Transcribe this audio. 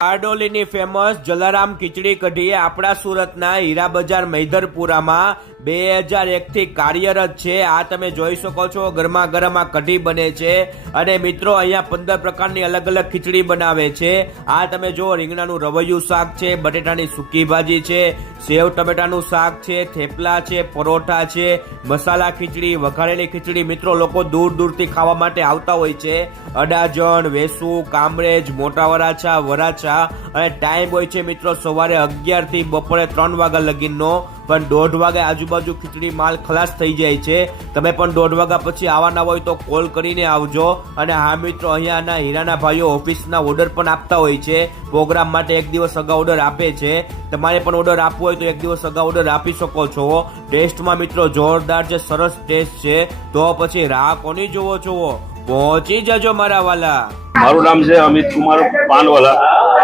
બારડોલીની famous Jalaram khichdi kadhi આપણા સુરતના હીરા બજાર મૈધરપુરામાં 2001 થી કાર્યરત છે। આ તમે જોઈ શકો છો, ગરમા ગરમ આ કઢી બને છે અને મિત્રો અહીંયા 15 પ્રકારની અલગ અલગ ખીચડી બનાવે છે। આ તમે જો રીંગણાનું રવૈયું શાક છે, બટેટાની સૂકી ભાજી છે, સેવ ટમેટાનું શાક છે, થેપલા છે, પરોઠા છે, મસાલા ખીચડી, વઘારેલી ખીચડી। મિત્રો લોકો દૂર દૂરથી ખાવા માટે આવતા હોય છે। અડાજણ, વેસુ, કામરેજ, મોટા વરાછા, વરાછા અને ટાઈમ હોય છે મિત્રો સવારે 11 થી બપોરે 3 વાગ્યા લગીનો, પણ 1:30 વાગે આજુબાજુ ખીચડી માલ ખલાસ થઈ જાય છે। તમે પણ 1:30 વાગ્યા પછી આવવાના હોય તો કોલ કરીને આવજો। અને હા મિત્રો, અહીંયાના હીરાના ભાઈઓ ઓફિસના ઓર્ડર પણ આપતા હોય છે। પ્રોગ્રામ માટે એક દિવસ અગાઉ ઓર્ડર આપે છે। તમારે પણ ઓર્ડર આપવો હોય તો એક દિવસ અગાઉ ઓર્ડર આપી શકો છો। ટેસ્ટમાં મિત્રો જોરદાર છે, સરસ ટેસ્ટ છે। તો પછી રાહ કોની જોવો છો, પહોંચી જજો મારા વાલા। મારું નામ છે અમિત કુમાર પાનવાલા।